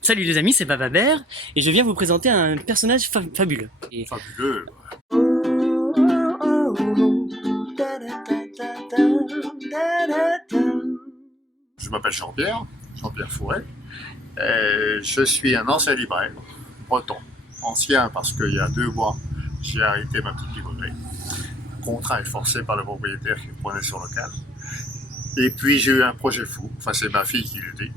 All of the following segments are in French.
Salut les amis, c'est Bababert et je viens vous présenter un personnage fabuleux. Fabuleux. Je m'appelle Jean-Pierre, Jean-Pierre Fouret. Je suis un ancien libraire, breton. Ancien parce qu'il y a 2 mois, j'ai arrêté ma petite librairie. Contraint et forcé par le propriétaire qui me prenait sur local. Et puis j'ai eu un projet fou, enfin c'est ma fille qui le dit,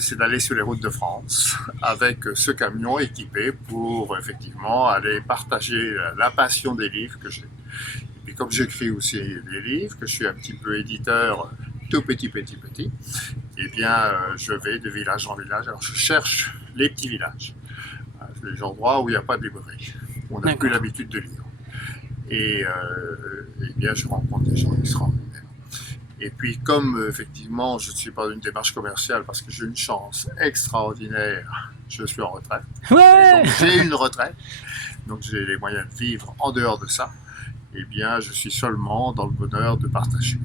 c'est d'aller sur les routes de France avec ce camion équipé pour effectivement aller partager la passion des livres que j'ai. Et puis comme j'écris aussi des livres, que je suis un petit peu éditeur tout petit, eh bien je vais de village en village. Alors je cherche les petits villages, les endroits où il n'y a pas de librairie, où on n'a plus l'habitude de lire. Et eh bien je rencontre des gens extraordinaires. Et puis comme effectivement je ne suis pas une démarche commerciale parce que j'ai une chance extraordinaire, je suis en retraite. Ouais. Donc j'ai une retraite, donc j'ai les moyens de vivre en dehors de ça. Eh bien je suis seulement dans le bonheur de partager.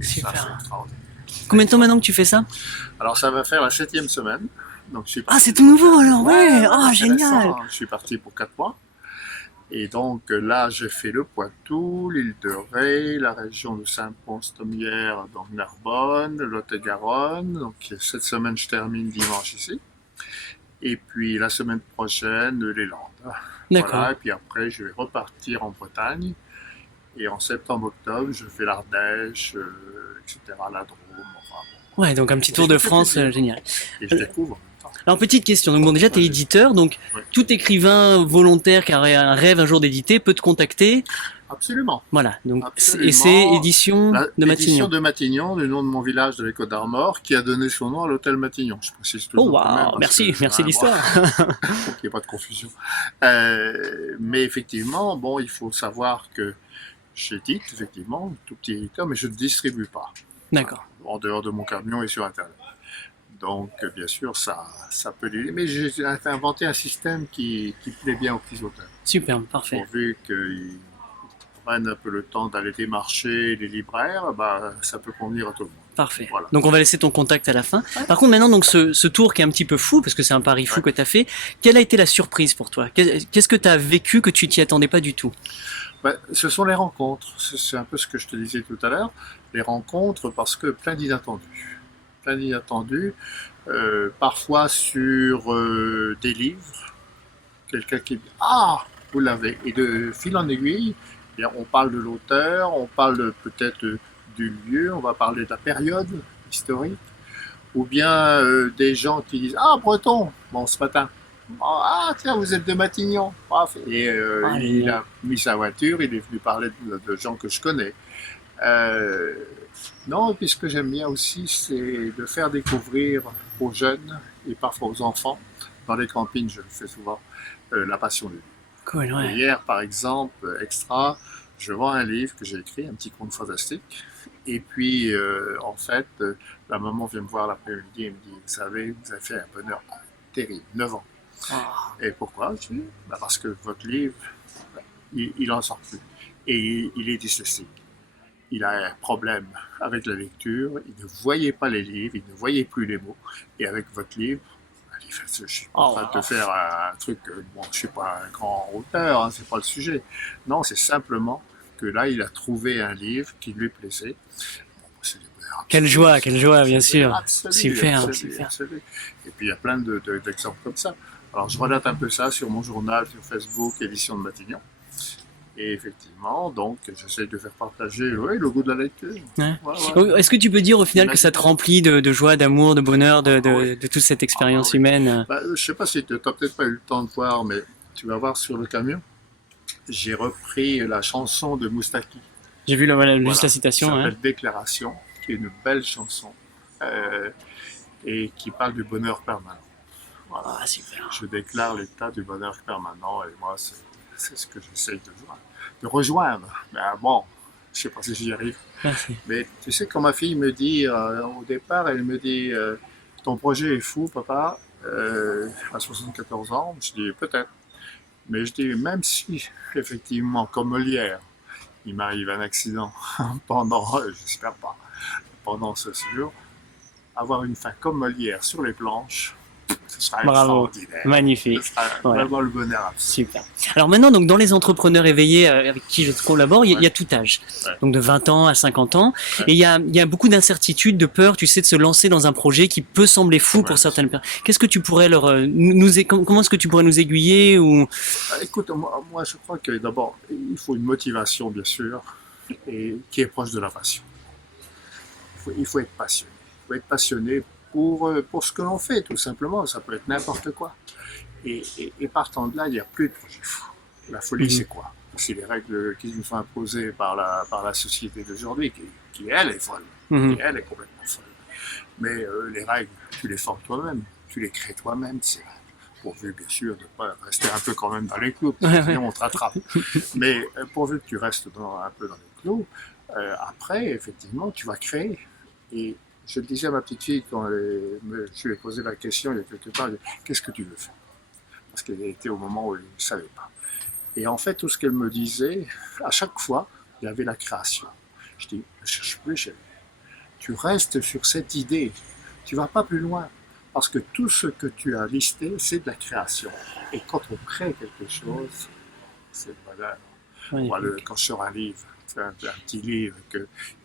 Et super. Ça, c'est extraordinaire. Combien de temps maintenant que tu fais ça? Alors ça va faire la 7e semaine. Donc, c'est tout nouveau alors, ouais. Oh génial. Récent. Je suis parti pour 4 mois. Et donc là, j'ai fait le Poitou, l'île de Ré, la région de Saint-Pons-Thomières, donc Narbonne, Lot-et-Garonne. Donc cette semaine, je termine dimanche ici. Et puis la semaine prochaine, les Landes. D'accord. Voilà, et puis après, je vais repartir en Bretagne. Et en septembre-octobre, je fais l'Ardèche, etc., la Drôme. Enfin, bon. Ouais, donc un petit tour de France, génial. Et je découvre. Alors petite question, donc bon déjà t'es éditeur, donc tout écrivain volontaire qui aurait un rêve un jour d'éditer peut te contacter. Absolument. Voilà, donc absolument. Et c'est édition de Matignon. Édition de Matignon, du nom de mon village de l'École d'Armor, qui a donné son nom à l'hôtel Matignon. Je précise toujours. Oh waouh, merci l'histoire. Pour qu'il n'y ait pas de confusion. Mais effectivement, bon, il faut savoir que j'édite, effectivement, tout petit éditeur, mais je ne distribue pas. D'accord. En dehors de mon camion et sur Internet. Donc, bien sûr, ça peut l'aider. Mais j'ai inventé un système qui plaît bien aux petits auteurs. Super, parfait. Pourvu qu'ils prennent un peu le temps d'aller démarcher les libraires, bah, ça peut convenir à tout le monde. Parfait. Voilà. Donc on va laisser ton contact à la fin. Par contre maintenant, donc ce tour qui est un petit peu fou, parce que c'est un pari fou que tu as fait, quelle a été la surprise pour toi? Qu'est-ce que tu as vécu que tu t'y attendais pas du tout? Ce sont les rencontres. C'est un peu ce que je te disais tout à l'heure. Les rencontres parce que plein d'inattendus. Plein d'inattendus. Parfois sur des livres. Quelqu'un qui dit « Ah, vous l'avez !» Et de fil en aiguille, eh bien, on parle de l'auteur, on parle peut-être du lieu, on va parler de la période historique. Ou bien des gens qui disent « Ah, breton !» Bon, ce matin. Ah, tiens, vous êtes de Matignon. Et il a mis sa voiture, il est venu parler de gens que je connais. Non, et puis ce que j'aime bien aussi, c'est de faire découvrir aux jeunes et parfois aux enfants, dans les campings, je le fais souvent, la passion du livre. Cool, ouais. Hier, par exemple, extra, je vends un livre que j'ai écrit, un petit conte fantastique. Et puis, en fait, la maman vient me voir l'après-midi et me dit « Vous savez, vous avez fait un bonheur terrible, 9 ans. » Et pourquoi? Je dis, parce que votre livre, il en sort plus. Et il est dyslexique. Il a un problème avec la lecture, il ne voyait pas les livres, il ne voyait plus les mots. Et avec votre livre, je suis en train de te faire un truc, bon, je ne suis pas un grand auteur, hein, c'est pas le sujet. Non, c'est simplement que là, il a trouvé un livre qui lui plaisait. Quelle joie, bien sûr. Absolue, super. Absolue. Et puis il y a plein d'exemples comme ça. Alors je relate un peu ça sur mon journal, sur Facebook, édition de Matignon. Et effectivement, donc j'essaie de faire partager le goût de la lecture. Ouais. Est-ce que tu peux dire au final que ça te remplit de joie, d'amour, de bonheur, de toute cette expérience humaine? Je ne sais pas si tu n'as peut-être pas eu le temps de voir, mais tu vas voir sur le camion, j'ai repris la chanson de Moustaki. J'ai vu juste la citation. Ça s'appelle Déclaration, qui est une belle chanson et qui parle du bonheur permanent. Voilà. Ah, super. Je déclare l'état du bonheur permanent et moi, c'est ce que j'essaye de rejoindre. Mais bon, je ne sais pas si j'y arrive. Merci. Mais tu sais, quand ma fille me dit, au départ, elle me dit ton projet est fou, papa, à 74 ans. Je dis peut-être. Mais je dis, même si, effectivement, comme Molière, il m'arrive un accident pendant, j'espère pas, pendant ce séjour, avoir une fin comme Molière sur les planches, ce sera Bravo, extraordinaire. magnifique. Ce sera Ouais. vraiment le bonheur absolu. Super. Alors maintenant, donc dans les entrepreneurs éveillés avec qui je collabore, il y a tout âge. Ouais. Donc de 20 ans à 50 ans. Ouais. Et il y a beaucoup d'incertitudes, de peur, tu sais, de se lancer dans un projet qui peut sembler fou pour certaines personnes. Qu'est-ce que tu pourrais leur, comment est-ce que tu pourrais nous aiguiller ou... Écoute, moi, je crois que d'abord, il faut une motivation, bien sûr, et qui est proche de la passion. Il faut être passionné. Il faut être passionné pour ce que l'on fait, tout simplement. Ça peut être n'importe quoi. Et partant de là, il n'y a plus de projet fou. La folie, c'est quoi? C'est les règles qui nous sont imposées par la société d'aujourd'hui, qui elle est folle, qui elle est complètement folle. Mais les règles, tu les formes toi-même, tu les crées toi-même, c'est pourvu bien sûr de ne pas rester un peu quand même dans les clous, sinon on te rattrape. Mais pourvu que tu restes un peu dans les clous, après, effectivement, tu vas créer. Et je disais à ma petite fille, quand je lui ai posé la question il y a quelque temps, qu'est-ce que tu veux faire? Parce qu'elle était au moment où elle ne savait pas. Et en fait, tout ce qu'elle me disait, à chaque fois, il y avait la création. Je dis, ne cherche plus, chérie. Tu restes sur cette idée. Tu ne vas pas plus loin. Parce que tout ce que tu as listé, c'est de la création. Et quand on crée quelque chose, c'est le bonheur. Oui. Moi, quand je sors un livre, c'est un petit livre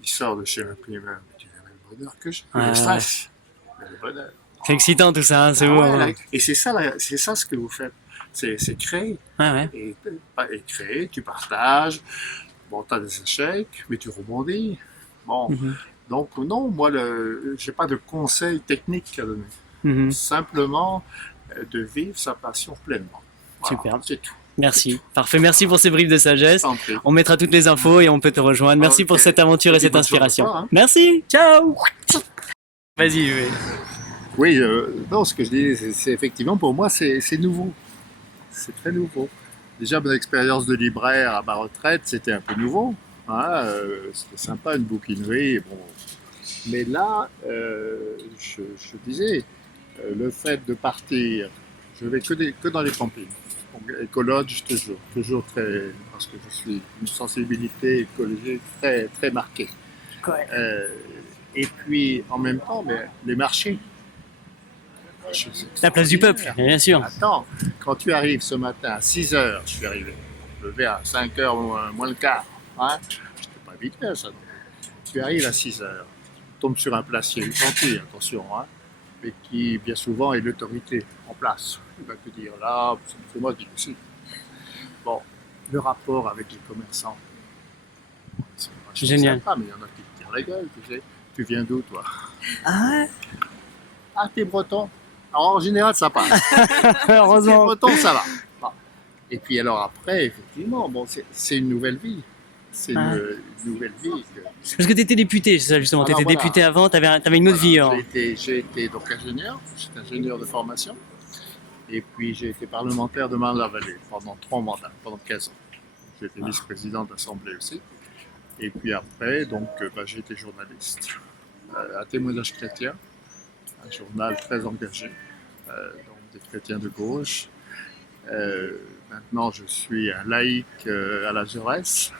qui sort de chez l'imprimeur, tu verras le bonheur que j'ai. Le stress, mais le bonheur. C'est excitant tout ça, hein, c'est beau. Ouais, et c'est ça ce que vous faites. C'est créer. Ouais. Et créer, tu partages. Bon, tu as des échecs, mais tu rebondis. Bon, donc non, moi, j'ai pas de conseils techniques à donner. Simplement de vivre sa passion pleinement. Voilà, super. C'est tout. Merci. Parfait. Merci pour ces briefs de sagesse. On mettra toutes les infos et on peut te rejoindre. Merci pour cette aventure et cette inspiration. Toi, hein. Merci. Ciao. Vas-y. Oui. Oui, non, ce que je dis, c'est effectivement pour moi, c'est nouveau. C'est très nouveau. Déjà, mon expérience de libraire à ma retraite, c'était un peu nouveau. Hein, c'était sympa, une bouquinerie. Bon. Mais là, je disais, le fait de partir, je vais que dans les campings. Donc, écologe, toujours très, parce que je suis une sensibilité écologique très, très marquée. Et puis, en même temps, les marchés. La place du peuple, bien sûr. Attends, quand tu arrives ce matin à 6 heures, je suis arrivé, levé à 5 heures moins le quart. Hein, je n'étais pas habitué à ça. Tu arrives à 6 heures, tu tombes sur un placier gentil, attention, hein, mais qui bien souvent est l'autorité en place. Il va te dire là, c'est moi qui décide. Bon, le rapport avec les commerçants, c'est génial. Sympa, mais il y en a qui te tirent la gueule, tu sais. Tu viens d'où, toi? Ah, t'es breton. Alors, en général, ça passe. heureusement. T'es breton, ça va. Bon. Et puis alors après, effectivement, bon, c'est une nouvelle vie. C'est une nouvelle vie. Parce que tu étais député, c'est ça justement. Tu étais député avant, tu avais une autre vie. Hein. J'ai été donc ingénieur, j'étais ingénieur de formation. Et puis j'ai été parlementaire de Marne-la-Vallée pendant 3 mandats, pendant 15 ans. J'ai été vice-président de l'Assemblée aussi. Et puis après, donc, j'ai été journaliste à Témoignage chrétien, un journal très engagé, donc des chrétiens de gauche. Maintenant, je suis un laïc à la Jaurès.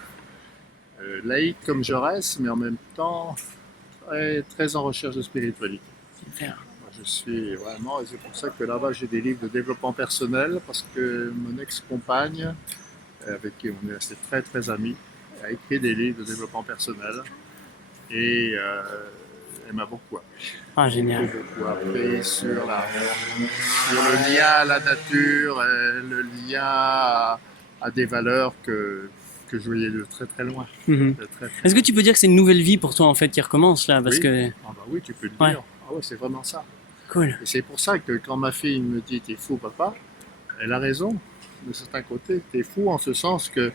Laïc comme Jaurès, mais en même temps très en recherche de spiritualité. Super. Moi, je suis vraiment, et c'est pour ça que là-bas j'ai des livres de développement personnel, parce que mon ex-compagne, avec qui on est resté très très amis, a écrit des livres de développement personnel et elle m'a beaucoup appris. Ah, génial. Beaucoup appris sur le lien à la nature, le lien à des valeurs que je voyais de très très loin. Est-ce que tu peux dire que c'est une nouvelle vie pour toi en fait qui recommence là parce que... oui, tu peux le dire. Ah ouais, c'est vraiment ça. Cool. Et c'est pour ça que quand ma fille me dit t'es fou papa, elle a raison. De certains côtés, t'es fou en ce sens que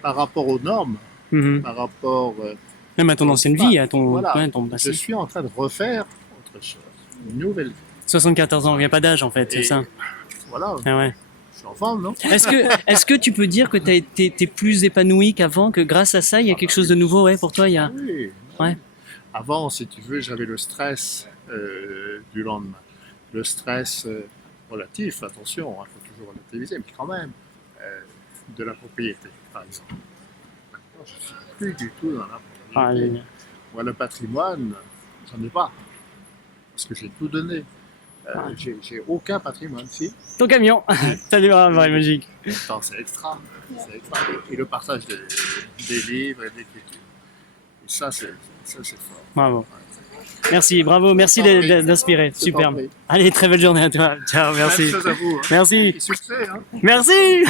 par rapport aux normes, par rapport même à ton ancienne vie, à ton je passé. suis en train de refaire autre chose, une nouvelle vie. 74 ans, il n'y a pas d'âge en fait, c'est ça. Voilà. Ah ouais. Je suis en forme, non? Est-ce que tu peux dire que t'es plus épanoui qu'avant, que grâce à ça, il y a quelque chose de nouveau pour toi Oui. Ouais. Avant, si tu veux, j'avais le stress du lendemain. Le stress relatif, attention, il faut toujours relativiser, mais quand même, de la propriété, par exemple. Maintenant, je ne suis plus du tout dans la propriété. Moi, le patrimoine, j'en ai pas. parce que j'ai tout donné. J'ai aucun patrimoine, si. Ton camion, t'as des bras, magique. Pourtant, c'est extra. C'est extra. Et le partage des livres et de l'écriture. Et ça, c'est fort. Bravo. Merci, bravo, merci d'inspirer. Super. Allez, très belle journée à toi. Ciao, merci. Même chose à vous. Hein. Merci. Et succès. Hein. Merci.